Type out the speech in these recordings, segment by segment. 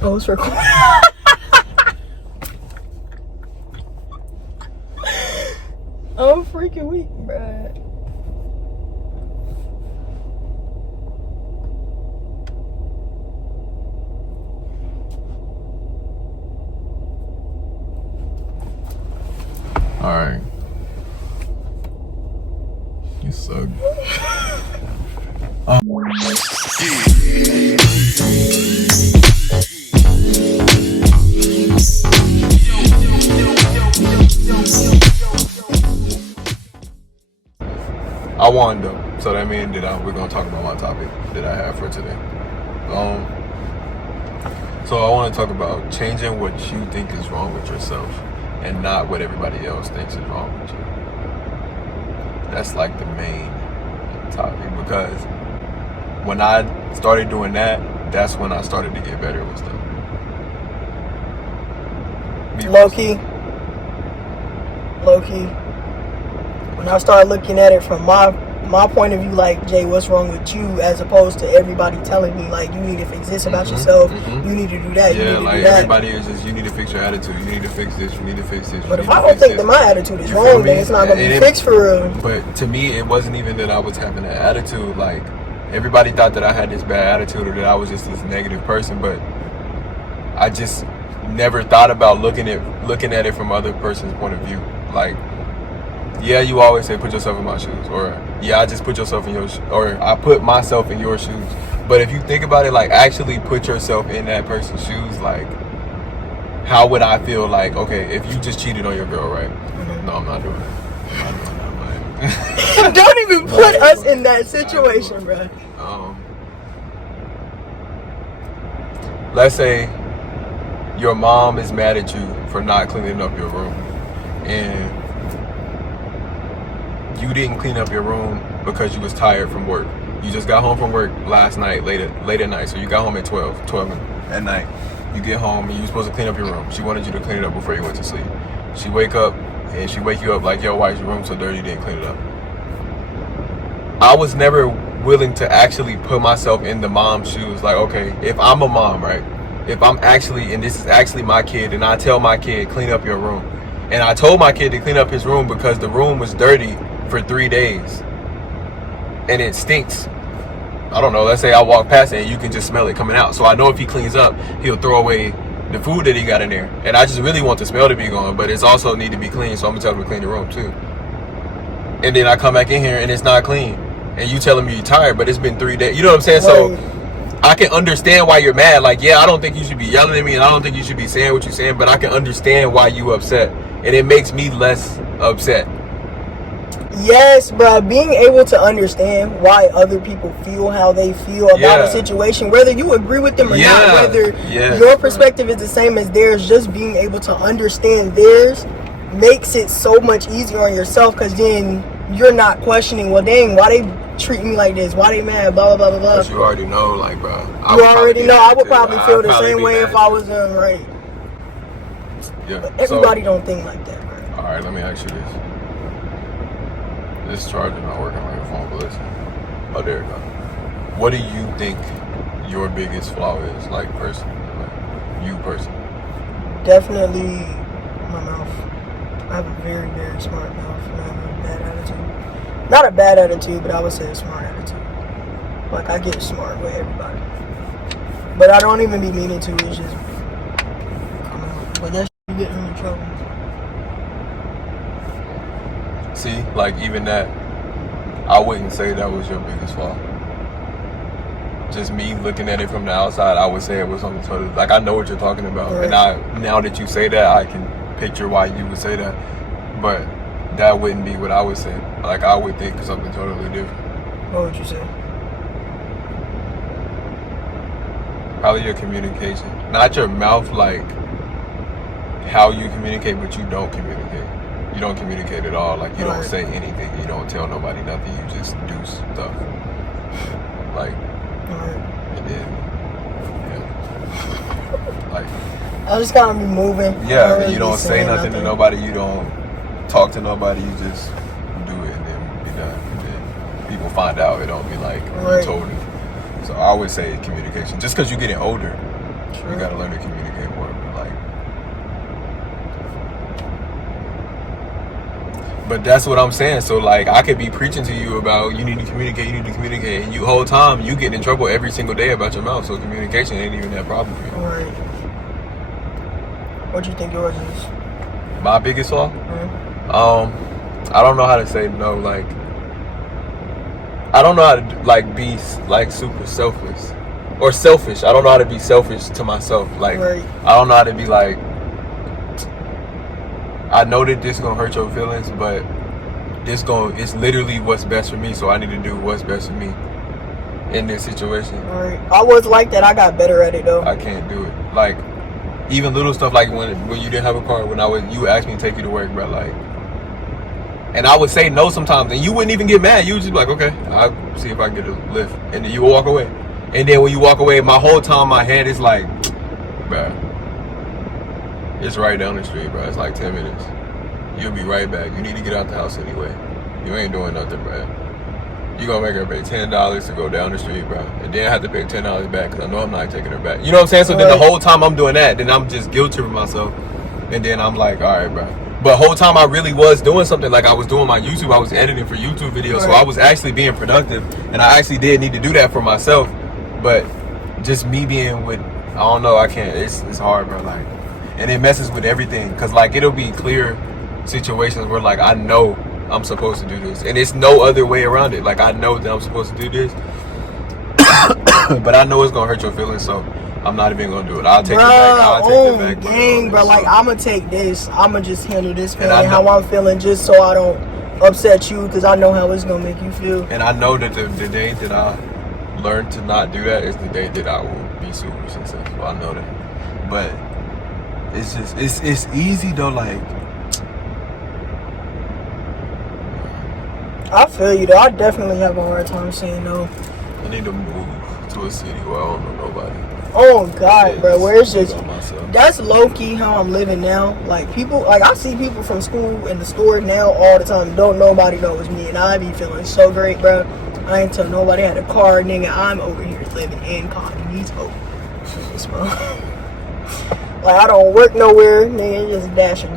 Oh, it's recording. I'm freaking weak, bruh. Alright. You suck. I won though, so that means that we're gonna talk about my topic that I have for today. So I want to talk about changing what you think is wrong with yourself, and not what everybody else thinks is wrong with you. That's like the main topic, because when I started doing that, that's when I started to get better with stuff. Low key. When I started looking at it from my point of view, like, Jay, what's wrong with you, as opposed to everybody telling me, like, you need to fix this about yourself, you need to do that, you need to do that. Everybody is just, you need to fix your attitude, you need to fix this, you need to fix this. But if I don't think that my attitude is wrong, then it's not going to be fixed for real. But to me, it wasn't even that I was having that attitude. Like, everybody thought that I had this bad attitude or that I was just this negative person, but I just never thought about looking at it from other person's point of view. Like, yeah, you always say put yourself in my shoes, or yeah, I just put yourself in your or I put myself in your shoes. But if you think about it, like, actually put yourself in that person's shoes, like, how would I feel? Like, okay, if you just cheated on your girl, right? No, I'm not doing it. Don't even put us in that situation, bro. Let's say your mom is mad at you for not cleaning up your room, and you didn't clean up your room because you was tired from work. You just got home from work last night, late at night. So you got home at 12 at night. You get home and you were supposed to clean up your room. She wanted you to clean it up before you went to sleep. She wake you up like, yo, why is your room so dirty? You didn't clean it up. I was never willing to actually put myself in the mom's shoes. Like, okay, if I'm a mom, right? If I'm actually, and this is actually my kid, and I tell my kid, clean up your room. And I told my kid to clean up his room because the room was dirty for 3 days. And it stinks. I don't know, let's say I walk past it and you can just smell it coming out. So I know if he cleans up, he'll throw away the food that he got in there. And I just really want the smell to be gone, but it's also need to be clean, so I'm gonna tell him to clean the room too. And then I come back in here and it's not clean. And you telling me you're tired, but it's been 3 days. You know what I'm saying? So I can understand why you're mad. Like, yeah, I don't think you should be yelling at me, and I don't think you should be saying what you're saying, but I can understand why you upset. And it makes me less upset. Yes, bro. Being able to understand why other people feel how they feel about a situation, whether you agree with them or not, whether your perspective is the same as theirs, just being able to understand theirs makes it so much easier on yourself, because then you're not questioning, well, dang, why they treat me like this? Why they mad? Blah, blah, blah, blah. But you already know, like, bro. You already know. I would probably feel the same way if I was right. Yeah. But everybody don't think like that, bro. All right, let me ask you this. This charger not working on your phone, but listen. Oh, there you go. What do you think your biggest flaw is, like, personally? Like, you personally? Definitely my mouth. I have a very, very smart mouth, and I have a bad attitude. Not a bad attitude, but I would say a smart attitude. Like, I get smart with everybody. But I don't even be meaning to, it's just come out. But that shit get me in trouble. See, like, even that, I wouldn't say that was your biggest flaw. Just me looking at it from the outside, I would say it was something totally, like, I know what you're talking about. Right. And now that you say that, I can picture why you would say that. But that wouldn't be what I would say. Like, I would think something totally different. What would you say? Probably your communication. Not your mouth, like, how you communicate, but you don't communicate. You don't communicate at all. Like, you don't say anything. You don't tell nobody nothing. You just do stuff. Like, and then, like, I just gotta be moving. Yeah, and you don't say nothing to nobody. You don't talk to nobody. You just do it and then be done. And then people find out. It don't be like you told them. So I would say communication. Just because you're getting older, Sure. You gotta learn to communicate more. But that's what I'm saying. So like, I could be preaching to you about you need to communicate, and you whole time you get in trouble every single day about your mouth. So communication ain't even that problem for you. All right. What do you think yours is? My biggest flaw? Mm-hmm. I don't know how to say no. Like, I don't know how to like be like super selfless or selfish. I don't know how to be selfish to myself. Like, right. I don't know how to be like, I know that this gonna hurt your feelings, but it's literally what's best for me. So I need to do what's best for me in this situation. Right. I was like that. I got better at it though. I can't do it. Like, even little stuff like when you didn't have a car, you asked me to take you to work, bro. Like, and I would say no sometimes, and you wouldn't even get mad. You would just be like, okay, I'll see if I can get a lift, and then you would walk away. And then when you walk away, my whole time my head is like, bro, it's right down the street, bro. It's like 10 minutes. You'll be right back. You need to get out the house anyway. You ain't doing nothing, bro. You gonna make her pay $10 to go down the street, bro. And then I have to pay $10 back because I know I'm not taking her back. You know what I'm saying? So then the whole time I'm doing that, then I'm just guilty of myself. And then I'm like, all right, bro. But whole time I really was doing something. Like, I was doing my YouTube. I was editing for YouTube videos. So I was actually being productive. And I actually did need to do that for myself. But just me being with, I don't know, I can't. It's hard, bro. Like, and it messes with everything. Because, like, it'll be clear situations where, like, I know I'm supposed to do this. And it's no other way around it. Like, I know that I'm supposed to do this. But I know it's going to hurt your feelings. So I'm not even going to do it. I'll take it back. I'll take it back. Dang, bro. Like, I'm going to take this. I'm going to just handle this pain, how I'm feeling, just so I don't upset you. Because I know how it's going to make you feel. And I know that the day that I learn to not do that is the day that I will be super successful. I know that. But it's just, it's easy though. Like, I feel you though. I definitely have a hard time saying no. I need to move to a city where I don't know nobody. Oh God, bro, where it's just, that's low key how I'm living now. Like, people, like, I see people from school in the store now all the time. Don't nobody knows me, and I be feeling so great, bro. I ain't tell nobody I had a car, nigga. I'm over here living incognito. Like, I don't work nowhere, nigga, just dashing.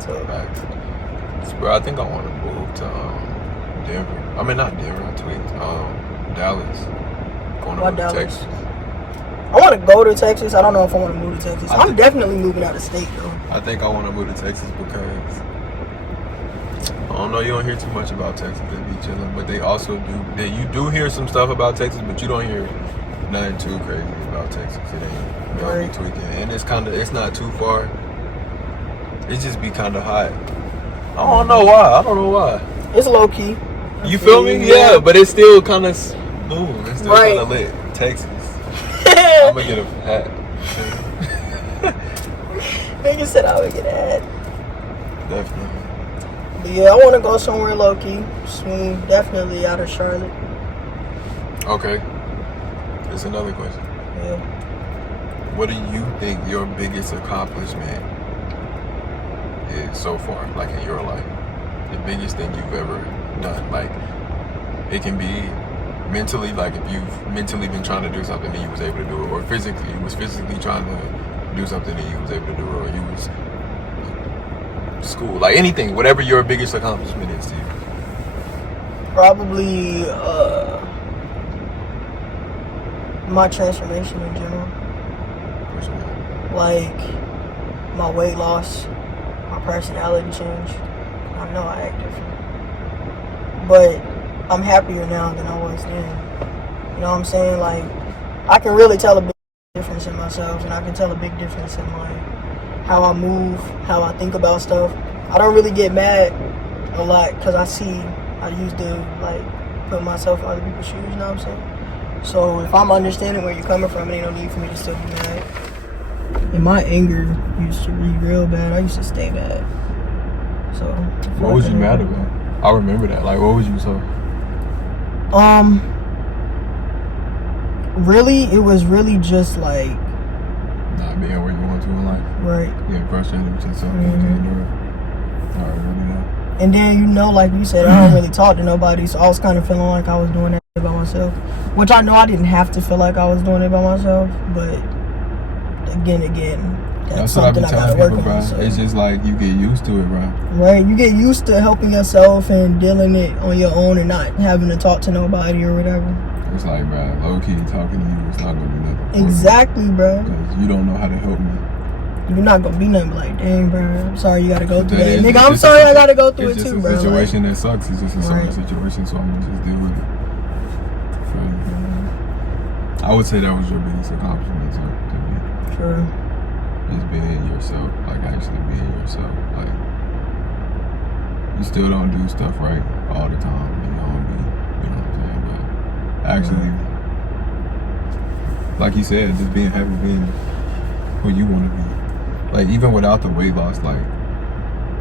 So, bro, I think I want to move to Denver. I mean, not Denver, I tweaked. Dallas. Going to Texas. I want to go to Texas. I don't know if I want to move to Texas. I'm definitely moving out of state, though. I think I want to move to Texas because, I don't know, you don't hear too much about Texas. They be chilling, but they also do. You do hear some stuff about Texas, but you don't hear nothing too crazy about Texas. It ain't. Y'all be tweaking, and it's not too far. It just be kind of hot. I don't know why. It's low key. You feel me? Yeah, but it's still kind of smooth. It's still kind of lit. Texas. I'm gonna get a hat. Nigga said I would get a hat. Definitely. But yeah, I want to go somewhere low key, soon. Definitely out of Charlotte. Okay. There's another question. Yeah. What do you think your biggest accomplishment is so far, like in your life? The biggest thing you've ever done. Like, it can be mentally, like if you've mentally been trying to do something and you was able to do it, or physically, you was physically trying to do something and you was able to do it, or you was school, like anything, whatever your biggest accomplishment is to you. Probably my transformation in general. Like my weight loss, my personality change. I know I act different, but I'm happier now than I was then. You know what I'm saying? Like, I can really tell a big difference in myself, and I can tell a big difference in like how I move, how I think about stuff. I don't really get mad a lot because I used to like put myself in other people's shoes. You know what I'm saying? So if I'm understanding where you're coming from, it ain't no need for me to still be mad. And my anger used to be real bad. I used to stay mad. So what was you mad about? I remember that. Like, what was you so? Really, it was really just like not being where you want to in life. Right. Getting frustrated with yourself. You can't do it. I remember that. And then, you know, like you said, I don't really talk to nobody, so I was kind of feeling like I was doing that by myself. Which I know I didn't have to feel like I was doing it by myself, but again. That's what I be something telling gotta work people, bro. on. So. It's just like you get used to it, bro. Right, you get used to helping yourself and dealing it on your own and not having to talk to nobody or whatever. It's like, bro, low key talking to you is not gonna do nothing. Exactly, bro. Because you don't know how to help me. You're not gonna be nothing like, dang, bro. I'm sorry you gotta go through that. Is, Nigga, I'm sorry I gotta go through it too, bro. It's just a situation that sucks. It's just a Right. situation, so I'm gonna just deal with it. I would say that was your biggest accomplishment to me. Sure. Just being yourself, like actually being yourself. Like you still don't do stuff right all the time. You know what I'm saying? But actually, like you said, just being happy, being who you want to be. Like even without the weight loss, like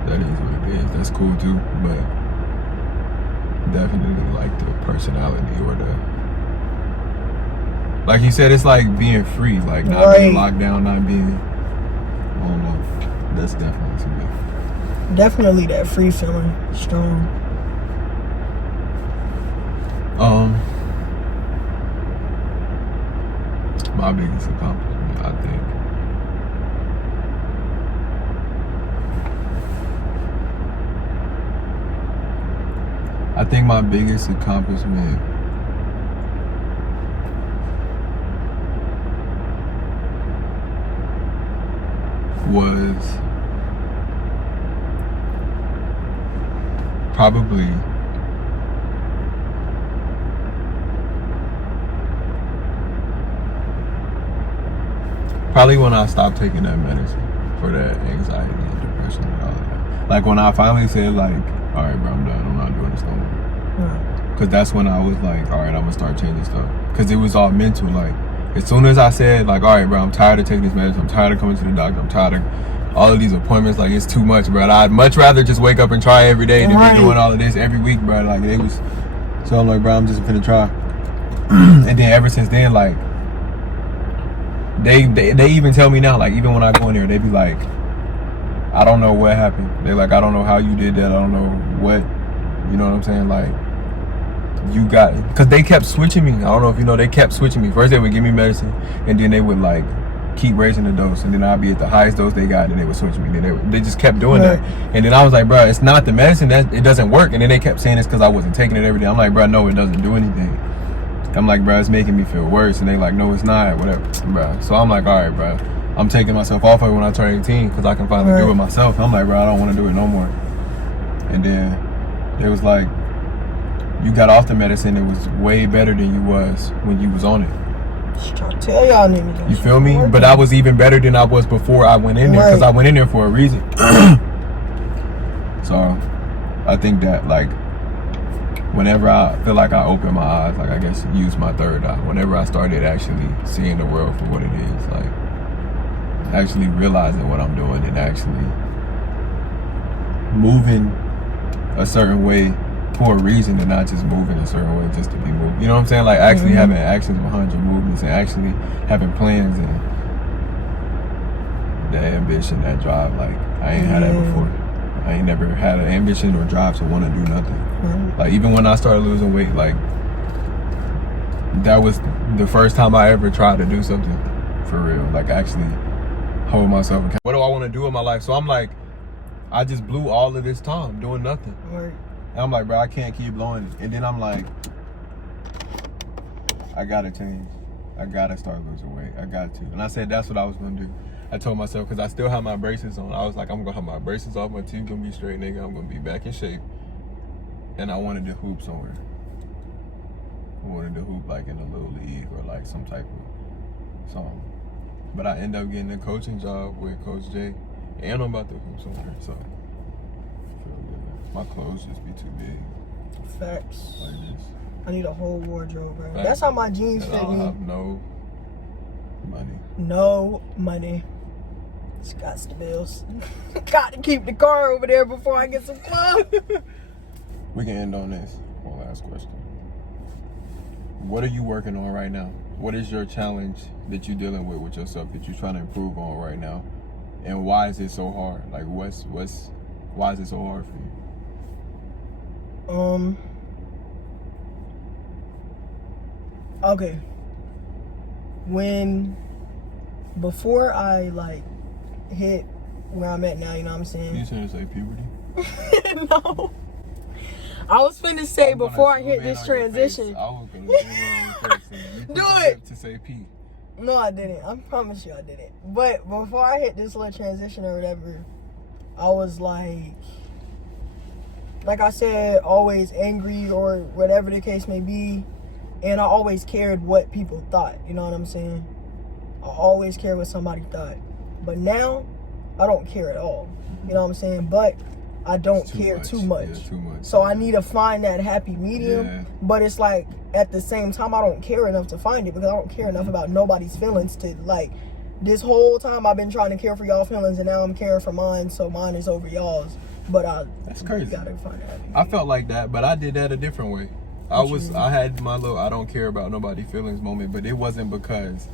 that is what it is. That's cool too. But definitely like the personality or the. Like you said, it's like being free, like not being locked down, not being, I don't know. That's definitely to me. Definitely that free feeling, strong. My biggest accomplishment, I think. I think my biggest accomplishment was probably when I stopped taking that medicine for that anxiety and depression and all of that. Like when I finally said like, all right, bro, I'm done. I'm not doing this no more. Because that's when I was like, all right, I'm gonna start changing stuff. Because it was all mental. Like as soon as I said like, all right, bro, I'm tired of taking this medicine. I'm tired of coming to the doctor. I'm tired of all of these appointments. Like it's too much, bro. I'd much rather just wake up and try every day than be doing all of this every week, bro. Like it was. So I'm like, bro, I'm just gonna try. And then ever since then, like. They even tell me now, like even when I go in there, they be like, I don't know what happened. They like, I don't know how you did that. I don't know what, you know what I'm saying? Like, you got it. Because they kept switching me. I don't know if you know, they kept switching me. First they would give me medicine, and then they would like keep raising the dose, and then I'd be at the highest dose they got, and they would switch me. Then they just kept doing that. And then I was like, bro, it's not the medicine, that it doesn't work. And then they kept saying it's because I wasn't taking it every day. I'm like, bro, no, it doesn't do anything. I'm like, bro, it's making me feel worse. And they like, no, it's not, whatever, bro. So I'm like, all right, bro. I'm taking myself off of it when I turn 18 because I can finally do it myself. I'm like, bro, I don't want to do it no more. And then it was like, you got off the medicine. It was way better than you was when you was on it. Just trying to tell y'all niggas. You feel me? But I was even better than I was before I went in there because I went in there for a reason. So I think that like, whenever I feel like I open my eyes, like I guess use my third eye, whenever I started actually seeing the world for what it is, like actually realizing what I'm doing and actually moving a certain way for a reason and not just moving a certain way just to be moving. You know what I'm saying? Like actually having actions behind your movements and actually having plans and the ambition, that drive, like I ain't had that before. I ain't never had an ambition or drive to want to do nothing. Like even when I started losing weight, like that was the first time I ever tried to do something for real. Like actually hold myself accountable. What do I want to do in my life? So I'm like, I just blew all of this time doing nothing. And I'm like, bro, I can't keep blowing it. And then I'm like, I gotta change. I gotta start losing weight. I got to. And I said that's what I was gonna do. I told myself, because I still have my braces on. I was like, I'm gonna have my braces off, my teeth gonna be straight, nigga. I'm gonna be back in shape. And I wanted to hoop somewhere. I wanted to hoop like in a little league or like some type of something. But I ended up getting a coaching job with Coach Jay. And I'm about to hoop somewhere, so I feel good. My clothes just be too big. Facts. Like this. I need a whole wardrobe, bro. Facts. That's how my jeans fit I don't me. have no money. No money. It's got the bills. Got to keep the car over there before I get some clothes. We can end on this. One last question. What are you working on right now? What is your challenge that you're dealing with yourself that you're trying to improve on right now? And why is it so hard? Like why is it so hard for you? Okay. When before I like hit where I'm at now, you know what I'm saying? You trying to say puberty? No. I was finna say before I hit this transition. I was gonna do it. Do it to say P. No, I didn't. I promise you I didn't. But before I hit this little transition or whatever, I was like I said, always angry or whatever the case may be. And I always cared what people thought. You know what I'm saying? I always cared what somebody thought. But now, I don't care at all. You know what I'm saying? But I don't care too much. Yeah, too much. So I need to find that happy medium. Yeah. But it's like, at the same time, I don't care enough to find it because I don't care enough about nobody's feelings to, like, this whole time I've been trying to care for y'all feelings and now I'm caring for mine, so mine is over y'all's. But that's crazy. Gotta find that happy medium. I felt like that, but I did that a different way. I had my little I don't care about nobody's feelings moment, but it wasn't because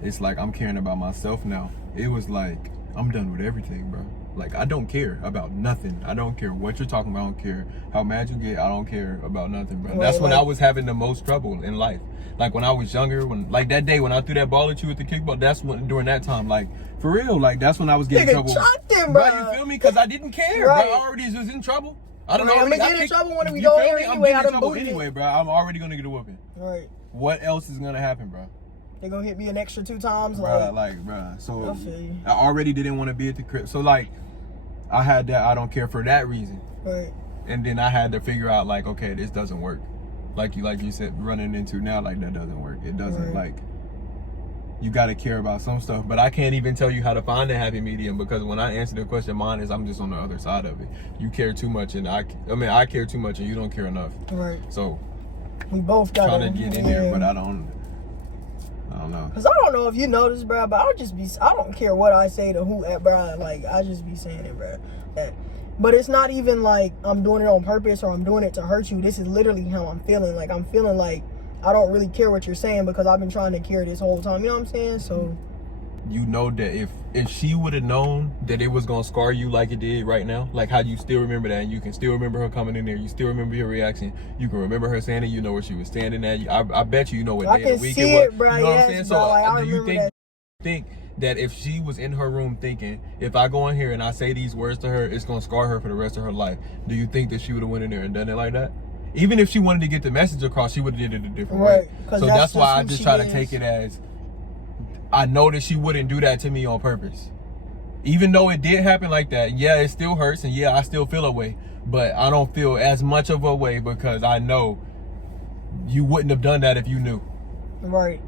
it's like I'm caring about myself now. It was like I'm done with everything, bro. Like I don't care about nothing. I don't care what you're talking about. I don't care how mad you get. I don't care about nothing, bro. That's when I was having the most trouble in life. Like when I was younger, when like that day when I threw that ball at you with the kickball, that's when during that time, like for real, like that's when I was getting in trouble. Him, bro, you feel me? Because I didn't care, right. Bro. I already was in trouble. I don't know. I'm gonna get in trouble when we go here anyway. I'm getting in trouble anyway, bro. I'm already gonna get a whooping. Right. What else is gonna happen, bro? They're gonna hit me an extra 2 times, bro. So I already didn't want to be at the crib. So like, I had that I don't care for that reason. Right. And then I had to figure out like, okay, this doesn't work. Like you said, running into now, like that doesn't work. It doesn't like. You got to care about some stuff, but I can't even tell you how to find a happy medium because when I answer the question, mine is I'm just on the other side of it. You care too much, and I care too much, and you don't care enough. Right. So we both got trying to get in there, but I don't know. Cause I don't know if you know this, bro, but I don't care what I say to who, bro. Like I just be saying it, bro. But it's not even like I'm doing it on purpose or I'm doing it to hurt you. This is literally how I'm feeling. Like I'm feeling like I don't really care what you're saying because I've been trying to care this whole time. You know what I'm saying? So you know that if she would have known that it was gonna scar you like it did right now, like how you still remember that and you can still remember her coming in there, you still remember your reaction, you can remember her saying it, you know where she was standing at. I bet you know what day of the week it was. Bro, you know what I'm saying? Bro, So like, do you think that if she was in her room thinking, if I go in here and I say these words to her, it's gonna scar her for the rest of her life, do you think that she would have went in there and done it like that? Even if she wanted to get the message across, she would have did it a different way. So that's why I just try to take it as, I know that she wouldn't do that to me on purpose. Even though it did happen like that, yeah, it still hurts, and yeah, I still feel a way. But I don't feel as much of a way because I know you wouldn't have done that if you knew. Right.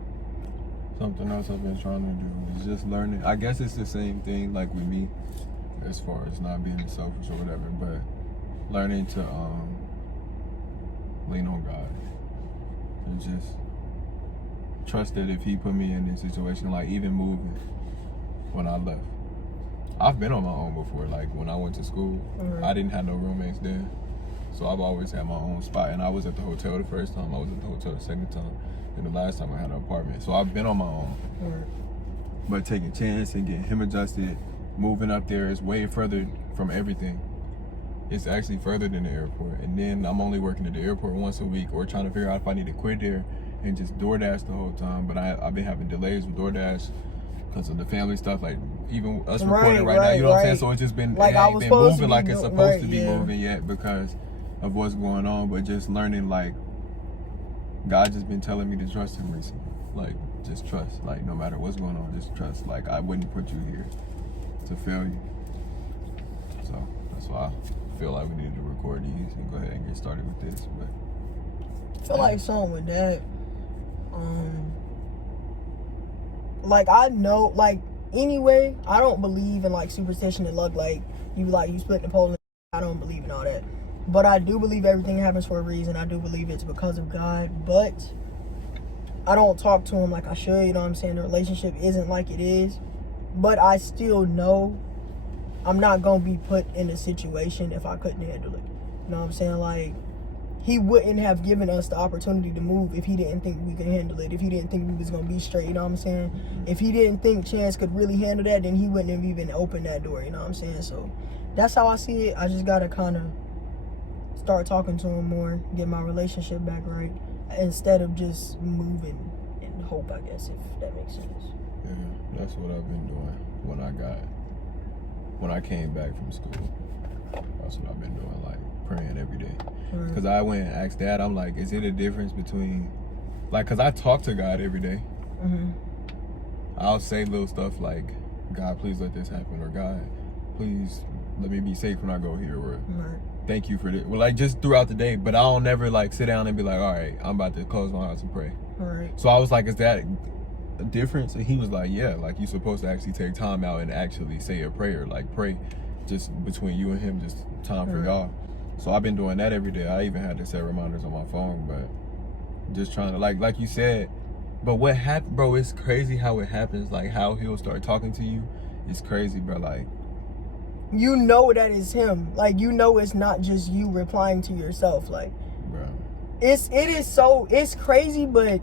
Something else I've been trying to do is just learning. I guess it's the same thing like with me, as far as not being selfish or whatever, but learning to lean on God and just trust that if he put me in this situation, like even moving when I left. I've been on my own before, like when I went to school, I didn't have no roommates there. So I've always had my own spot, and I was at the hotel the first time, I was at the hotel the second time, and the last time I had an apartment. So I've been on my own. But taking a chance and getting him adjusted, moving up there is way further from everything. It's actually further than the airport. And then I'm only working at the airport once a week or trying to figure out if I need to quit there and just DoorDash the whole time. But I've been having delays with DoorDash because of the family stuff, like even us recording right now, you know what I'm saying? So it's just been, like it ain't been moving like it's supposed to be yeah. moving yet because of what's going on. But just learning, like, God just been telling me to trust him recently. Like, just trust. Like, no matter what's going on, just trust. Like, I wouldn't put you here to fail you. So that's why I feel like we needed to record these and go ahead and get started with this. But I feel like something with that. Like I know, like anyway, I don't believe in like superstition and luck. Like you split Napoleon. I don't believe in all that. But I do believe everything happens for a reason. I do believe it's because of God. But I don't talk to him like I should. You know what I'm saying? The relationship isn't like it is. But I still know I'm not going to be put in a situation if I couldn't handle it. You know what I'm saying? Like, he wouldn't have given us the opportunity to move if he didn't think we could handle it. If he didn't think we was going to be straight. You know what I'm saying? If he didn't think Chance could really handle that, then he wouldn't have even opened that door. You know what I'm saying? So that's how I see it. I just got to kind of start talking to him more, get my relationship back right, instead of just moving and hope, I guess, if that makes sense. Yeah, that's what I've been doing when I came back from school. That's what I've been doing, like praying every day. Because I went and asked Dad, I'm like, is it a difference between, like, because I talk to God every day. I'll say little stuff like, God, please let this happen, or God, please let me be safe when I go here, or thank you for this. Well, like, just throughout the day, but I don't never, like, sit down and be like, all right, I'm about to close my eyes and pray. So I was like, is that a difference? And he was like, yeah, like, you're supposed to actually take time out and actually say a prayer, like, pray just between you and him, just time for y'all. So I've been doing that every day. I even had to set reminders on my phone, but just trying to, like you said. But what happened, bro, it's crazy how it happens, like how he'll start talking to you. It's crazy, bro. Like, you know that is him. Like, you know it's not just you replying to yourself. Like, bro, it's crazy, but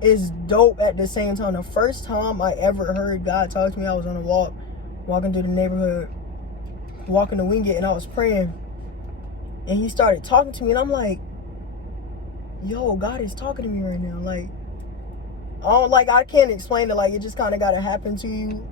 it's dope at the same time. The first time I ever heard God talk to me, I was on a walking through the neighborhood, walking to Wingate, and I was praying. And he started talking to me, and I'm like, yo, God is talking to me right now. Like, I can't explain it. Like, it just kind of got to happen to you.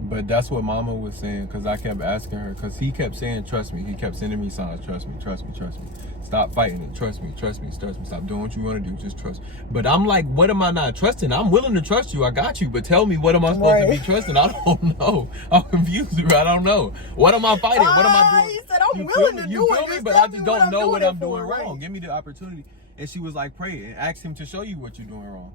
But that's what Mama was saying, because I kept asking her, because he kept saying, trust me. He kept sending me signs, trust me, trust me, trust me. Stop fighting it, trust me, trust me, trust me. Stop doing what you want to do, just trust. But I'm like, what am I not trusting? I'm willing to trust you, I got you, but tell me, what am I supposed to be trusting? I don't know. I'm confused, I don't know. What am I fighting? What am I doing? He said, I'm willing to do it. Me? But I just don't know what I'm doing wrong. Give me the opportunity. And she was like, pray and ask him to show you what you're doing wrong.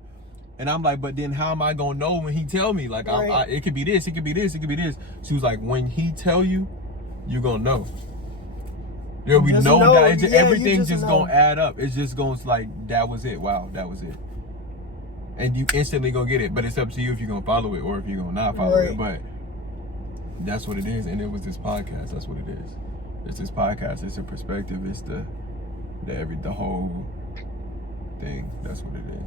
And I'm like, but then how am I gonna know when he tell me? Like, it could be this, it could be this, it could be this. She was like, when he tell you, you're gonna know. There'll be no doubt. Everything just gonna add up. It's just gonna, like, that was it. Wow, that was it. And you instantly gonna get it. But it's up to you if you're gonna follow it or if you're gonna not follow it. But that's what it is. And it was this podcast. That's what it is. It's this podcast. It's a perspective. It's the whole thing. That's what it is.